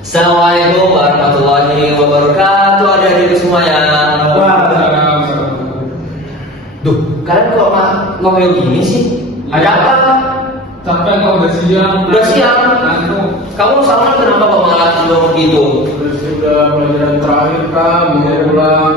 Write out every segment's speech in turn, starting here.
Assalamualaikum warahmatullahi wabarakatuh. Adik-adik semuanya. Duh, kalian kok ngomong gini sih? Ada apa? Capek kok udah siang. Udah siang? Ngantuk. Kamu sama kenapa kok malah tidur begitu? Sudah pelajaran terakhir kan, mau pulang.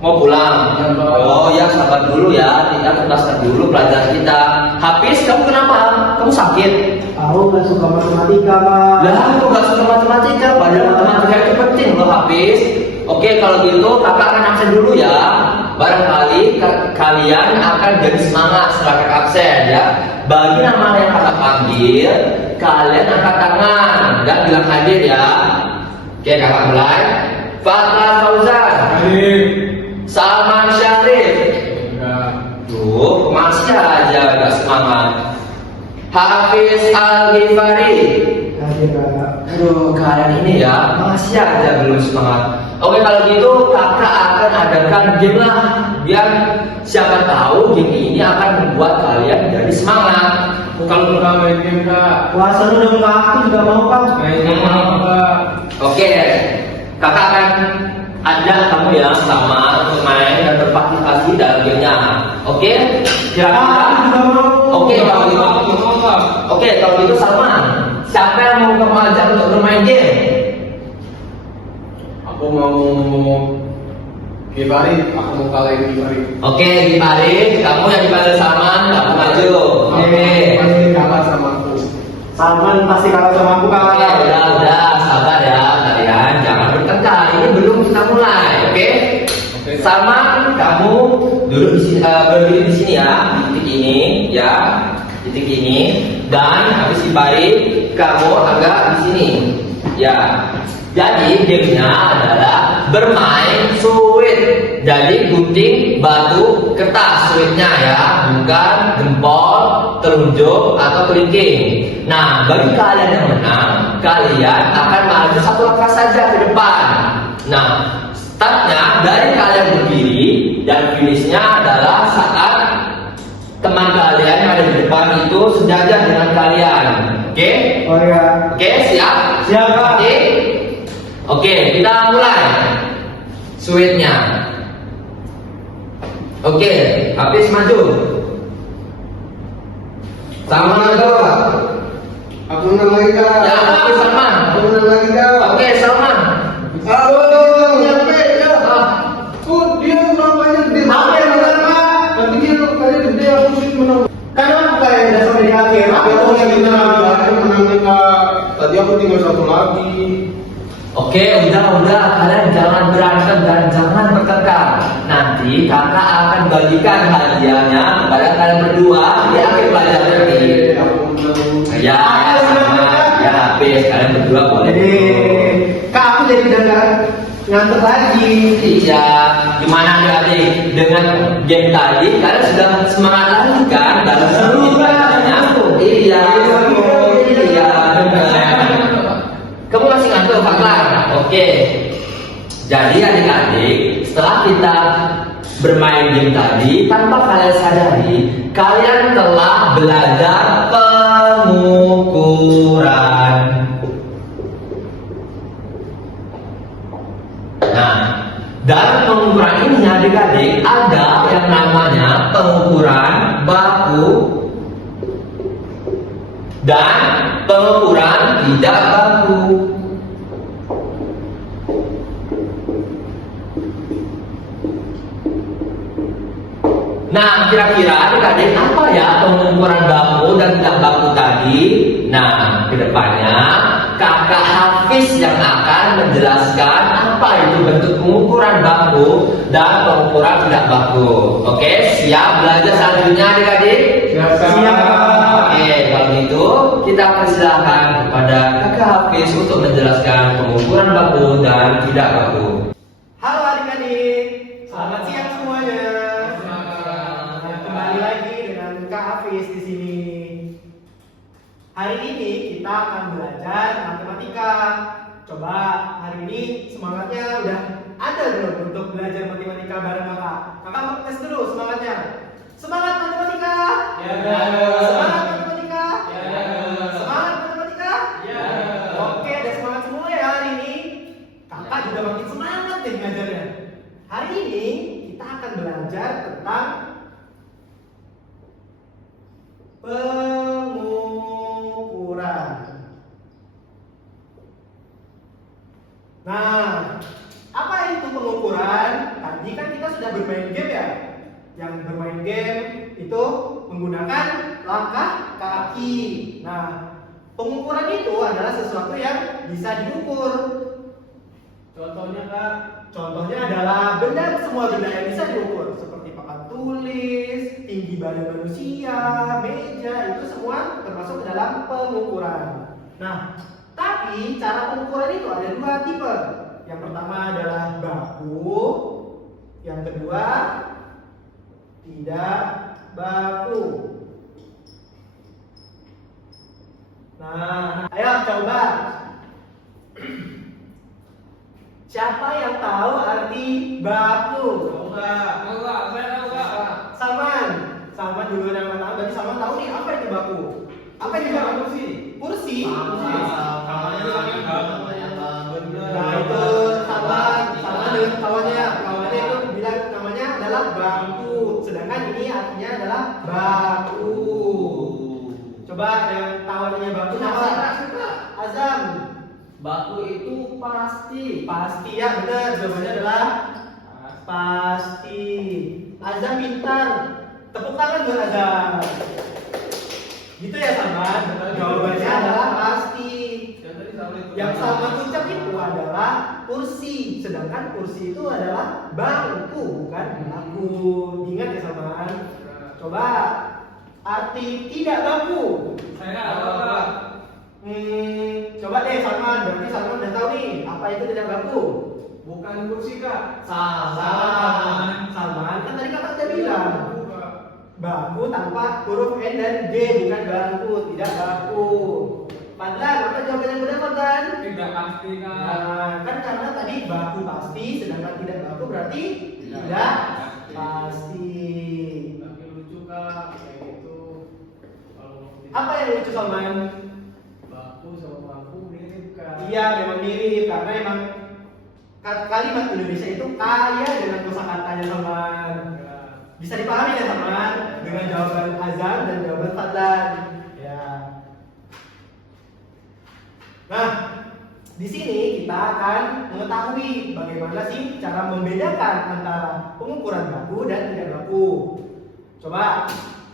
Mau pulang? Ya, Pak. Oh ya, sabar dulu ya. Kita tuntaskan dulu pelajaran kita. Hafiz, kamu kenapa? Kamu sakit? Aku nggak suka matematika, Pak. Lah, aku gak suka matematika. Padahal matematika itu penting loh, Hafiz. Oke, kalau gitu kakak akan absen dulu ya. Barangkali kalian akan jadi semangat setelah kakak absen ya. Bagi nama yang kakak panggil, kalian angkat tangan dan bilang hadir ya. Oke, kakak mulai. Fathah Fauzan, Hadir. Salman Syarif. Enggak. Tuh, masih aja gak semangat. Hafiz Al-Ghifari. Hadir, Kak. Aduh, kalian ini ya masih aja belum semangat. Oke, kalau gitu kakak akan adakan game lah, biar siapa tahu game ini akan membuat kalian jadi semangat. Kalau nggak main game kak, Wah, seru dong, Kak. Aku juga mau, Kak. main game apa? Oke, kakak akan ajak kamu ya sama untuk main dan berpartisipasi dalam gamenya. Oke, kira-kira. Aku juga mau. Oke, kalau gitu. Oke, kalau gitu Salman, siapa yang mau kamu ajak untuk bermain game? Aku mau Gibari, aku mau kalahin Gibari. Oke, Gifari, kamu yang dipanggil Salman, kamu maju. Oke. Pasti kalah sama aku. Salman pasti kalah sama aku, Kak. Oke, udah, sabar ya kalian, jangan bertengkar. Ini belum kita mulai, oke? Oke. Salman, kamu duduk di sini, berdiri di sini ya, di titik ini, ya, titik ini. Dan habis Gifari, kamu agak di sini, ya. Jadi gamenya adalah bermain suit. Jadi gunting batu kertas suitnya ya, bukan jempol, telunjuk atau kelingking. Nah, bagi kalian yang menang, kalian akan maju satu langkah saja ke depan. Nah, startnya dari kalian berdiri dan finishnya adalah saat teman kalian yang ada di depan itu sejajar dengan kalian. Oke? Oh ya. Oke, siap? Siap, Kak. Oke, kita mulai suitnya. Oke, habis maju. Sama maju. Aku menang lagi kak. Ya, habis Salman. Aku menang lagi kak. Oke, Salman. Halo, nyampe ya. Oh, dia namanya gede. Aku yang menang, Kak. Nanti dia kali gede, aku sih menang. Karena aku kayak udah sampai di akhir. Aku yang menangnya kak. Tadi aku tinggal satu lagi. Oke, udah, kalian jangan berantem dan jangan bertengkar. Nanti kakak akan bagikan hadiahnya kepada kalian berdua di akhir pelajaran ini. Aku menang. Ya, sama, ya habis kalian berdua boleh. Jadi, Kak, aku jadi udah nggak ngantuk lagi. Iya, gimana adik? Dengan game tadi kalian sudah semangat lagi kan? Dalam Seru, pelajarannya. Kak. Iya, iya, benar. Kamu masih ngantuk, Pak? Oke. Jadi adik-adik, setelah kita bermain game tadi, tanpa kalian sadari, kalian telah belajar pengukuran. Nah, dalam pengukuran ini adik-adik ada yang namanya pengukuran baku dan pengukuran tidak baku. Nah, kira-kira adik-adik apa ya pengukuran baku dan tidak baku tadi? Nah, kedepannya kakak Hafiz yang akan menjelaskan apa itu bentuk pengukuran baku dan pengukuran tidak baku. Oke, siap belajar selanjutnya adik-adik? Siap, Kak. Siap. Oke, kalau gitu kita persilahkan kepada kakak Hafiz untuk menjelaskan pengukuran baku dan tidak baku. Halo adik-adik, selamat siang semuanya. Nah, kembali lagi dengan Kak Hafiz di sini. Hari ini kita akan belajar matematika. Coba hari ini semangatnya udah ada belum untuk belajar matematika bareng kakak? Kakak tes dulu semangatnya. Semangat matematika. Ya. Semangat matematika. Ya. Semangat matematika. Ya. Oke, udah semangat semua ya. Kakak juga makin semangat nih ngajarnya. Hari ini kita akan belajar tentang pengukuran. Nah, apa itu pengukuran? Tadi kan kita sudah bermain game ya. Yang bermain game itu menggunakan langkah kaki. Nah, pengukuran itu adalah sesuatu yang bisa diukur. Contohnya Kak. Contohnya adalah semua benda yang bisa diukur, seperti papan tulis, tinggi badan manusia, meja, itu semua termasuk ke dalam pengukuran. Nah, tapi cara pengukuran itu ada dua tipe. Yang pertama adalah baku, yang kedua tidak baku. Nah, ayo coba. Siapa yang tahu arti baku? Tahu Kak? Tahu Kak, saya tahu Kak. Salman dulu nama tahu. Berarti Salman tahu nih apa itu baku? Apa itu baku? Kursi. Kursi. Kamarnya lagi Kak. Bener. Nah itu Salman dengan kawannya itu bilang namanya adalah bangku. Sedangkan ini artinya adalah baku. Coba yang tahu artinya baku siapa? Azam. Baku itu pasti. Pasti ya benar. Jawabannya adalah pasti. Azam pintar. Tepuk tangan buat Azam. Gitu ya Salman. Jawabannya adalah pasti. Yang Salman ucap itu adalah kursi. Sedangkan kursi itu adalah bangku, bukan baku. Ingat ya Salman. Coba arti tidak baku. Saya tahu Kak. Coba deh Salman. Berarti Salman udah tahu nih apa itu tidak baku. Bukan kursi Kak. Salah. Salman kan tadi kakak udah bilang baku tanpa huruf N dan D, bukan bangku, tidak baku. Fadlan, apa jawabannya yang benar Fadlan? Tidak pasti Kak. Nah, kan karena tadi baku pasti, sedangkan tidak baku berarti tidak pasti. Tapi lucu Kak, kayak gitu. Kalau Apa yang lucu Salman? baku sama bangku mirip Kak. Iya, memang mirip karena emang kalimat Indonesia itu kaya dengan kosakatanya Salman. Bisa dipahami ya Salman dengan jawaban Azam dan jawaban Fadlan. Ya. Nah, di sini kita akan mengetahui bagaimana sih cara membedakan antara pengukuran baku dan tidak baku. Coba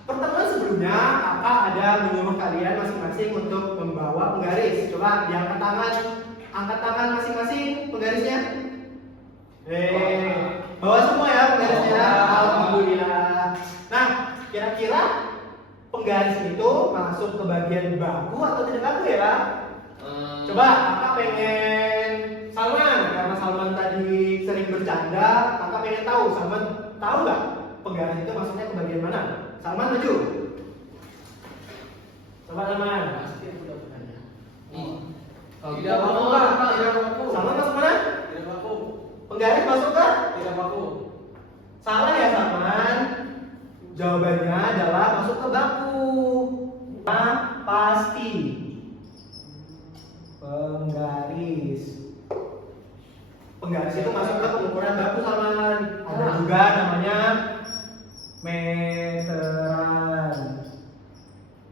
pertemuan sebelumnya kakak ada menyuruh kalian masing-masing untuk membawa penggaris. Coba diangkat tangan, angkat tangan masing-masing penggarisnya. Bawa semua ya penggarisnya. Alhamdulillah. Nah, kira-kira penggaris itu masuk ke bagian baku atau tidak baku ya? Coba kakak pengen Salman, karena Salman tadi sering bercanda, kakak pengen tahu Salman tahu nggak penggaris itu masuknya ke bagian mana? Salman maju. Coba Salman. Pasti aku udah bertanya. Tidak baku Kak, tidak baku. Salman masuk mana? Tidak baku. Penggaris masuk ke? Tidak baku. Salah ya Salman. Jawabannya adalah masuk ke baku. Nah, pasti. Penggaris itu masuk ke pengukuran baku Salman. Ada juga namanya meteran.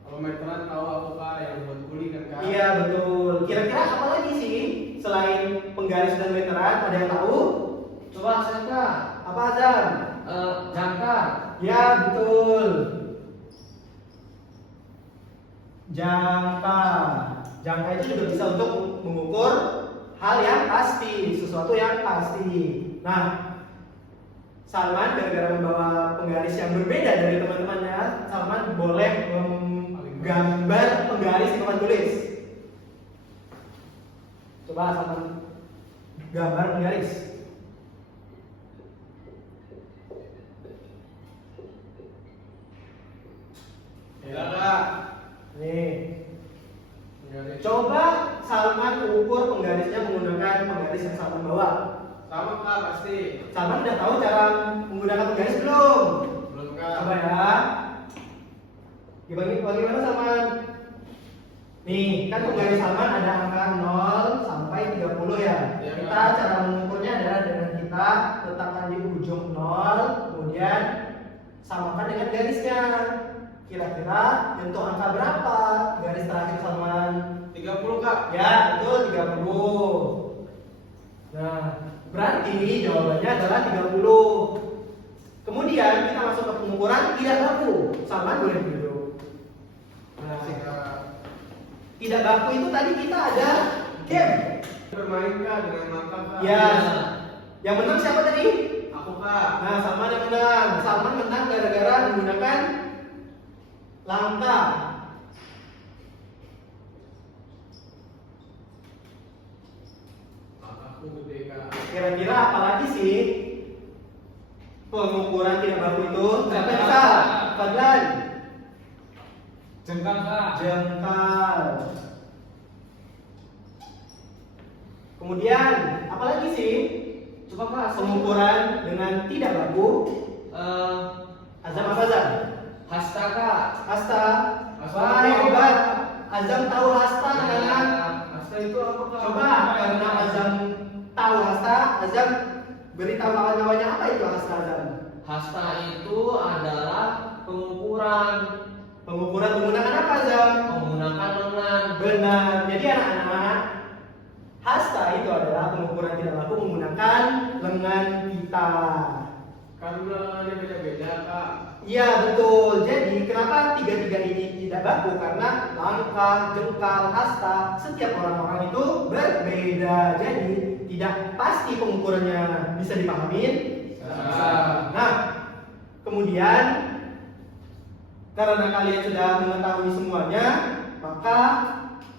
Kalau meteran tahu aku Kak yang buat kuli kan Kak. Iya betul. Kira-kira apa lagi sih selain penggaris dan meteran? Ada yang tahu? Coba saya Apa Azam? jangka. Ya betul. Jangka. Jangka itu juga bisa untuk mengukur hal yang pasti, sesuatu yang pasti. Nah, Salman gara-gara membawa penggaris yang berbeda dari teman-temannya, Salman boleh menggambar penggaris di papan tulis. Coba Salman gambar penggaris. Ya Kak. Nih. Coba Salman ukur penggarisnya menggunakan penggaris yang Salman bawa. Sama Kak pasti. Salman udah tahu cara menggunakan penggaris belum? Belum Kak. Coba ya. Bagaimana Salman? Nih, kan penggaris Salman ada angka 0 sampai 30 ya. Iya, Kita Kak. cara Kemudian samakan dengan garisnya. Kira-kira bentuk angka berapa garis terakhir Salman? 30 Kak. Ya, betul 30. Nah, berarti jawabannya adalah 30. Kemudian kita masuk ke pengukuran tidak baku. Salman boleh duduk. Nah, tidak baku itu tadi kita ada game. Bermain Kak dengan mata Kak. Ya. Yang menang siapa tadi? Aku Kak. Nah, Salman yang menang. Salman menang gara-gara menggunakan langkah. Aku gede Kak. Kira-kira apa lagi sih pengukuran tidak baku itu? Siapa yang bisa? Fadlan. Jengkal Kak. Jengkal. Kemudian apa lagi sih Coba Kak, pengukuran dengan tidak baku? Azam apa Azam? hasta Kak. Hasta. Hasta Wah, itu hebat. apa? Azam tahu hasta karena Hasta itu apa Kak? coba karena Azam tahu hasta, Azam beritahu kawan-kawannya apa itu hasta Azam? Hasta itu adalah pengukuran Menggunakan apa Azam? menggunakan lengan. Benar. Jadi anak-anak, hasta itu adalah pengukuran tidak baku menggunakan lengan kita. Karena lengannya beda-beda Kak. Iya betul. Jadi kenapa tiga-tiga ini tidak baku? Karena langkah, jengkal, hasta setiap orang-orang itu berbeda. Jadi tidak pasti pengukurannya bisa dipahamin. Nah, kemudian karena kalian sudah mengetahui semuanya, maka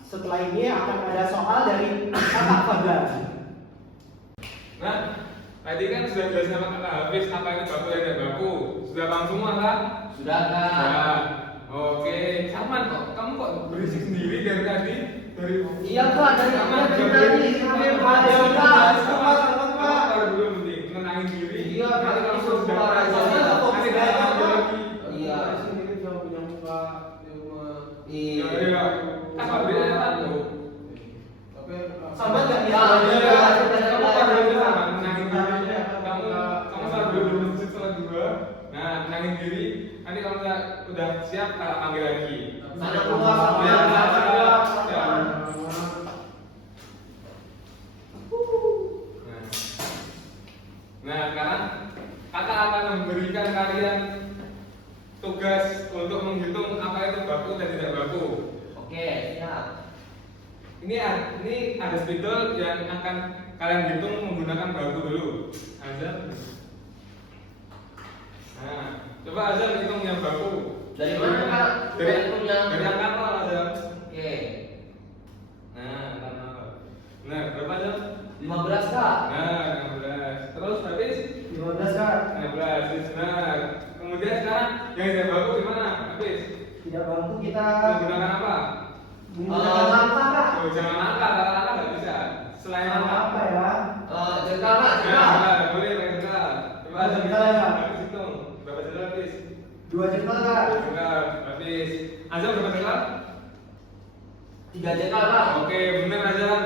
setelah ini akan ada soal dari Kakak Fadlan. Nah, tadi kan sudah jelas sama Kakak Hafiz apa itu baku dan tidak baku. Sudah paham semua Kak? Sudah Kak. Sudah. Oke, Salman kok kamu kok berisik sendiri dari tadi? Dari Iya Kak, dari Salman tadi juga tadi berisik. sampai Salman, pada Salman, Kak. Salman, Salman, kalau dulu mending tenangin diri. Iya, Nanti Kak, kalau itu sudah keluar aja. nanti Iya, kita fokus aja, lanjut Kak. lagi. Iya. Sendiri cuma punya muka di rumah. Iya. Iya. Kan kalau bedanya satu. Tapi Salman nggak bisa Ah, belajar. iya. Kamu pada dulu Salman, tenangin diri. Kamu salah dulu masjid salat dua. Nah, tenangin diri. Nanti kalau udah siap kita panggil lagi. Sana keluar, Salman. Ya, Sana keluar, ya. Salman. Nah, sekarang kakak akan memberikan kalian tugas untuk menghitung apa itu baku dan tidak baku. Oke, siap. Ini ada spidol yang akan kalian hitung menggunakan baku dulu. Azam. Nah, coba Azam hitung yang baku. Dari mana Kak? Dari Hitungnya. dari angka 0 Azam. Oke. Nah, angka 0. Nah, berapa Azam? 15 Kak. Nah, 16. Terus habis 15 Kak. 16. Benar. Kemudian sekarang yang tidak baku gimana? Habis. Tidak bantu kita Menggunakan apa? menggunakan langkah Kak. Oh, jangan angka, kalau angka nggak bisa. Selain Sama angka. apa ya? Jengkal Kak, Nah, jengkal. nah, boleh jengkal. Coba Azam Jengkal ya? habis hitung. Berapa jengkal habis? 2 jengkal Kak. Jengkal habis. Azam berapa jengkal? 3 jengkal Kak. Oke, benar Azam.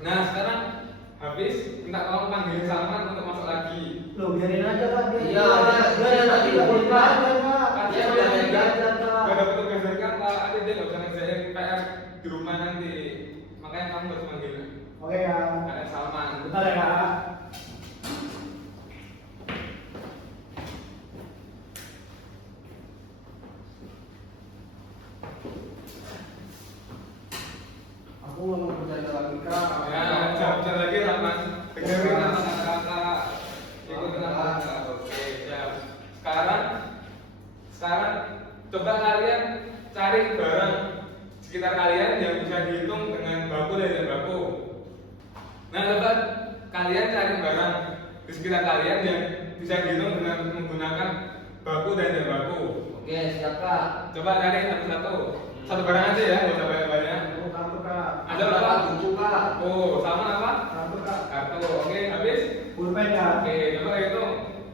Nah, sekarang habis minta tolong panggilin Salman untuk masuk lagi. Loh, biarin aja Kak. Iya, biarin aja, Tidak boleh Kak. aja Kak. Dia udah belajar Kak. Gak dapat tugas dari kantor, nanti dia nggak bisa ngerjain PR di rumah nanti. Makanya kamu harus panggil Oke Kak. Kak Salman. Bentar ya Kak. Aku nggak mau bercanda lagi Kak. Ya, jangan lagi Salman. Dengerin apa kata-kata. Ikutin apa kata. Oke, siap. Sekarang coba kalian cari barang sekitar kalian yang bisa dihitung dengan baku dan tidak baku. Nah, coba kalian cari barang di sekitar kalian yang bisa dihitung dengan menggunakan baku dan tidak baku. Oke, siap Kak. Coba cari satu-satu. Satu barang aja ya, nggak usah banyak-banyak. Aku kartu Kak. Ada berapa? Buku Kak. Oh, sama apa? Kartu Kak. Kartu. Oke, habis. Pulpen Kak. Oke, coba hitung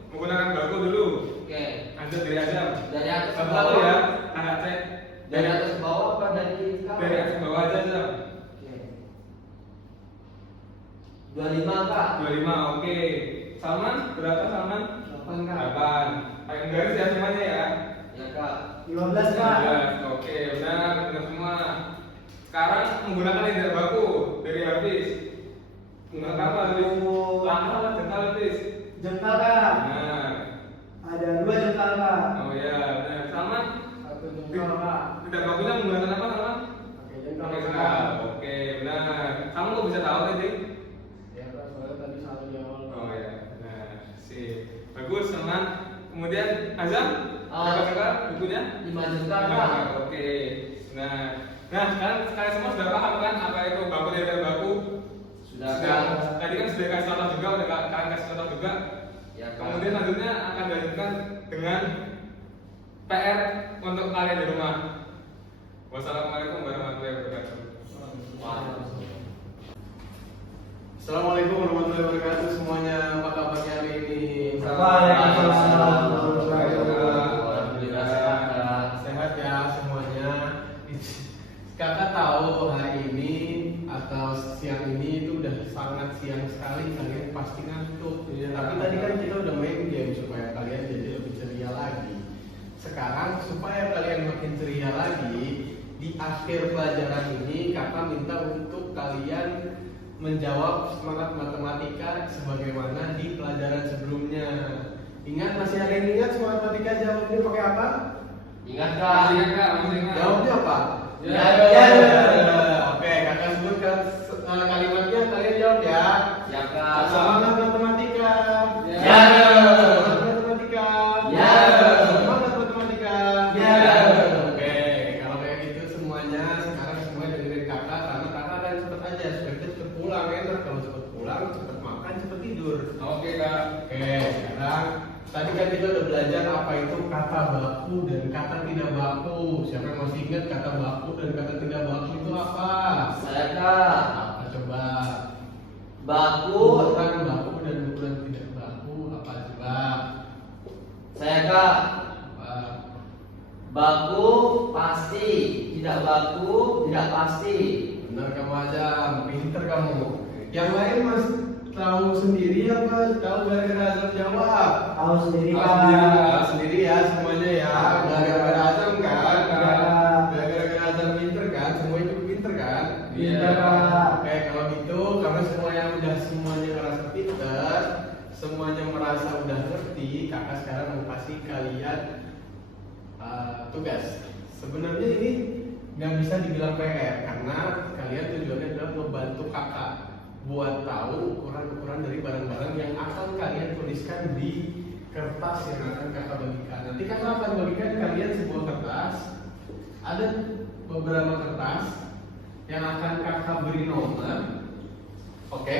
menggunakan baku dulu. Oke. Lanjut dari Azam. Dari atas ke Satu-satu bawah. ya. Kakak cek. Dari atas ke bawah apa dari sekarang? Dari atas ke bawah aja Azam. Oke. 25 Kak. 25, oke. Salman, berapa Salman? 8 kak. 8. Pakai garis ya semuanya ya. Ya kak. 15 kak. 15. Oke, benar semua. Sekarang menggunakan yang tidak baku dari Hafiz. Menggunakan apa Hafiz? Langkah apa jengkal Hafiz? Jengkal kak. Benar. Ada 2 jengkal kak. Oh ya, benar. Sama. 1 jengkal kak. Tidak bakunya menggunakan apa sama? Pakai jengkal Pakai kak. jengkal. Oke, benar. Kamu kok bisa tahu tadi? Ya kak, soalnya tadi salah di awal. Oh ya, benar. Sip. Bagus, teman. Kemudian Azam, Ah. berapa jengkal bukunya? 5 jengkal kak. Oke. Nah sekarang kalian semua sudah paham kan apa itu baku dan tidak baku? Sudah kak. Tadi kan sudah kasih contoh juga, udah kalian kasih contoh juga. Ya kak. Kemudian selanjutnya akan dilanjutkan dengan PR untuk kalian di rumah. Wassalamualaikum warahmatullahi wabarakatuh. Assalamualaikum warahmatullahi wabarakatuh semuanya. Apa kabarnya hari ini? Waalaikumsalam. Alhamdulillah sehat kak. Sehat ya semuanya. Kakak tahu hari ini atau siang ini itu udah sangat siang sekali, kalian pasti ngantuk. Tapi tadi kan kita udah main game supaya kalian jadi lebih ceria lagi. Sekarang supaya kalian makin ceria lagi, di akhir pelajaran ini kakak minta untuk kalian menjawab semangat matematika sebagaimana di pelajaran sebelumnya. Ingat, masih ada yang ingat semangat matematika jawabnya pakai apa? Ingat kak. Ingat kak, masih ingat. Jawabnya apa? Ya. Oke, kakak sebutkan kalimatnya, kalian jawab ya. Ya kak. Semangat matematika. Ya. Semangat matematika. Ya. Semangat matematika. Ya. Oke, kalau kayak gitu semuanya sekarang semua dengerin kakak karena kakak akan cepet aja supaya kita cepet pulang. Enak kalau cepet pulang, cepet makan, cepet tidur. Oke kak. Oke, sekarang tadi kan kita udah belajar apa itu kata baku dan kata tidak baku. Siapa yang masih ingat kata baku dan kata tidak baku itu apa? Saya kak. Apa coba? Baku. Ukuran baku dan ukuran tidak baku apa coba? Saya kak. Apa? Baku pasti. Tidak baku tidak pasti. Benar kamu aja, pinter kamu. Yang lain mas tahu sendiri apa tahu gara-gara Azam jawab? Tahu sendiri Tahu kak. tahu sendiri ya semuanya ya. Nggak gara-gara Azam kan? Nggak gara-gara Azam pinter kan? Semua itu pinter kan? Pinter, Kak. Oke kalau gitu karena semuanya merasa pinter, semuanya merasa udah ngerti, kakak sekarang mau kasih kalian tugas. Sebenarnya ini nggak bisa dibilang PR karena kalian tujuannya adalah membantu kakak buat tahu ukuran-ukuran dari barang-barang yang akan kalian tuliskan di kertas yang akan kakak bagikan. Nanti kakak akan bagikan kalian sebuah kertas. Ada beberapa kertas yang akan kakak beri nomor. Oke,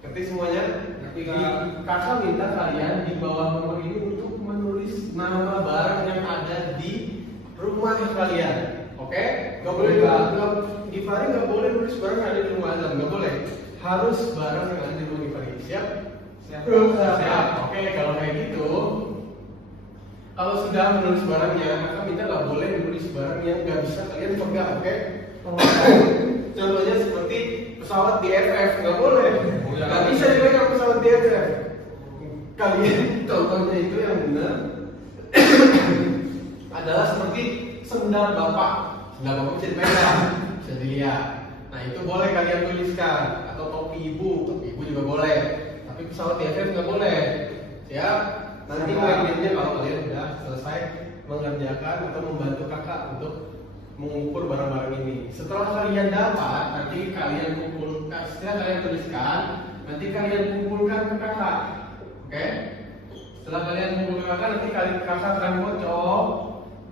ngerti semuanya? Ngerti, Kak. Kakak minta kalian di bawah nomor ini untuk menulis nama barang yang ada di rumah kalian. Oke? Gak boleh Givari nggak boleh nulis barang yang ada di rumah Azam, nggak boleh. Harus barang yang ada di rumah Givari. Siap? Siap. Siap. Oke, kalau kayak gitu, kalau sudah menulis barangnya, maka minta nggak boleh menulis barang yang nggak bisa kalian pegang. Oke? Contohnya seperti pesawat DFF, nggak boleh. Nggak bisa dipegang pesawat DFF. Kalian contohnya itu yang benar adalah seperti sendal bapak. Sendal bapak bisa dipegang, bisa dilihat. Nah itu boleh kalian tuliskan. Atau topi ibu juga boleh. Tapi pesawat DFF nggak boleh. Siap? Nanti mainnya kalau kalian sudah selesai mengerjakan atau membantu kakak untuk mengukur barang-barang ini. Setelah kalian dapat, nanti kalian kumpulkan. Setelah kalian tuliskan, nanti kalian kumpulkan ke kakak. Oke? Setelah kalian kumpul ke kakak, nanti kakak akan pocok.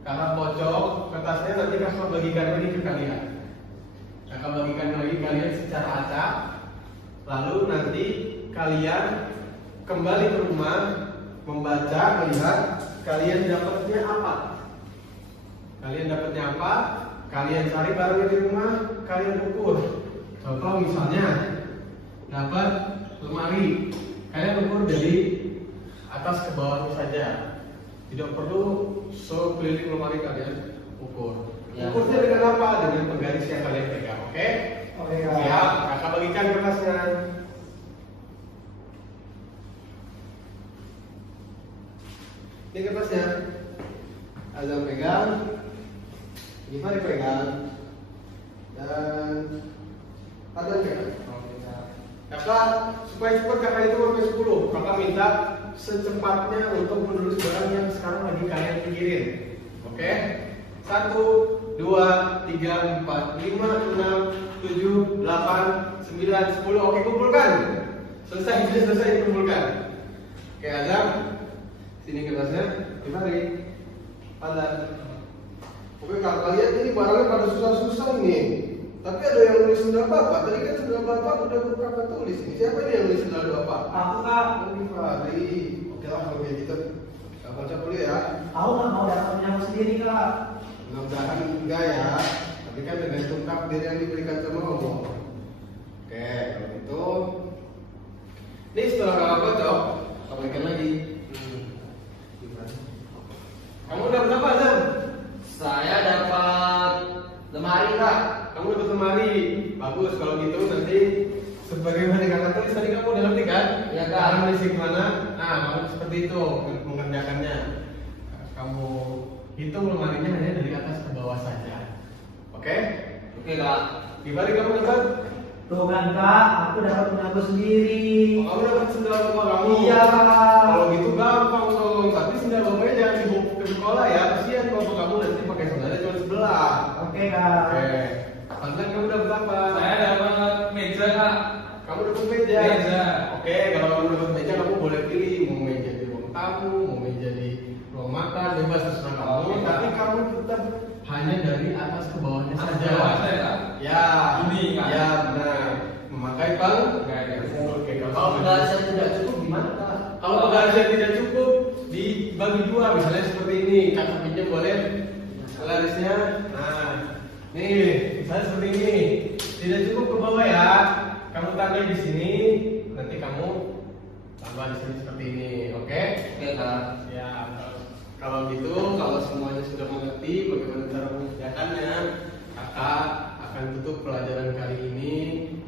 Kakak pocok kertasnya, nanti kakak bagikan lagi ke kalian. Kakak bagikan lagi kalian secara acak. Lalu nanti kalian kembali ke rumah membaca, melihat kalian dapatnya apa. Kalian dapatnya apa? Kalian cari barangnya di rumah, kalian ukur. Contoh misalnya dapat lemari, kalian ukur dari atas ke bawahnya saja. Tidak perlu sekeliling lemari kalian ukur. Ya. Ukurnya dengan apa? Dengan penggaris yang kalian pegang. Oke? Oke, Kak. Siap. Kakak bagikan kertasnya. Ini kertasnya. Azam pegang, Gifari pegang, dan Adnan pegang. Kakak, supaya cepat kakak itu sampai 10. Kakak minta secepatnya untuk menulis barang yang sekarang lagi kalian pikirin. Oke? 1, 2, 3, 4, 5, 6, 7, 8, 9, 10. Oke, kumpulkan. Selesai dikumpulkan. Oke, Azam. Sini kertasnya. Gifari. Adnan. Oke, kakak lihat ini barangnya pada susah-susah nih. Tapi ada yang nulis sendal bapak. Tadi kan sendal bapak udah beberapa tulis nih. Siapa nih yang nulis sendal bapak? Aku kak. Gifari. Oke lah kalau kayak gitu. Kak baca dulu ya. Aku nggak mau dapat punya aku sendiri kak. Mudah-mudahan enggak ya. Tapi kan tergantung takdir yang diberikan sama Allah. Oke, kalau gitu. Ini setelah kakak baca, kakak berikan lagi. Kamu udah berapa, Zam? Saya dapat lemari kak. Kamu dapat lemari. Bagus, kalau gitu nanti sebagaimana kakak tulis tadi kamu udah ngerti kan? Iya, Kak. Kamu nulis gimana? Nah, kamu seperti itu mengerjakannya. Kamu hitung lemarinya hanya dari atas ke bawah saja. Oke? Oke kak. Gimana kamu dapat? Tuh kan kak, aku dapat punya aku sendiri. Oh, kamu dapat sendal bapak kamu? Iya. Kalau gitu gampang dong. Tapi sendal bapaknya jangan dibawa ke sekolah ya. Kasihan bapak kamu nanti pakai sendalnya cuma sebelah. Oke kak. Oke. Pantan kamu dapat apa? Saya dapat meja kak. Kamu dapat meja. Meja. Oke, kalau kamu dapat meja kamu boleh pilih mau meja di ruang tamu, mau meja di ruang makan, bebas terserah kamu. Oke, Kak. Tapi kamu tetap hanya dari atas ke bawahnya Atas saja. ke bawah saja, Kak? Ya. Ini, Kak. Ya, benar. Memakai pang. Oke, Kalau pengalisan tidak cukup gimana kak? kalau pengalisan tidak cukup dibagi dua, misalnya seperti ini. Kakak pinjam boleh pengalisnya. Nah, nih misalnya seperti ini. Tidak cukup ke bawah ya. Kamu tambah di sini, nanti kamu tambah di sini seperti ini, oke? Oke kak. Ya, kalau gitu, kalau semuanya sudah mengerti bagaimana cara mengerjakannya, kakak akan tutup pelajaran kali ini.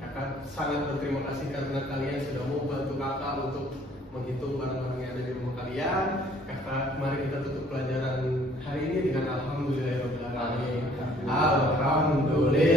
Kakak sangat berterima kasih karena kalian sudah mau bantu kakak untuk menghitung barang-barang yang ada di rumah kalian. Kakak, mari kita tutup pelajaran hari ini dengan alhamdulillahirobbilalamin. Alhamdulillah.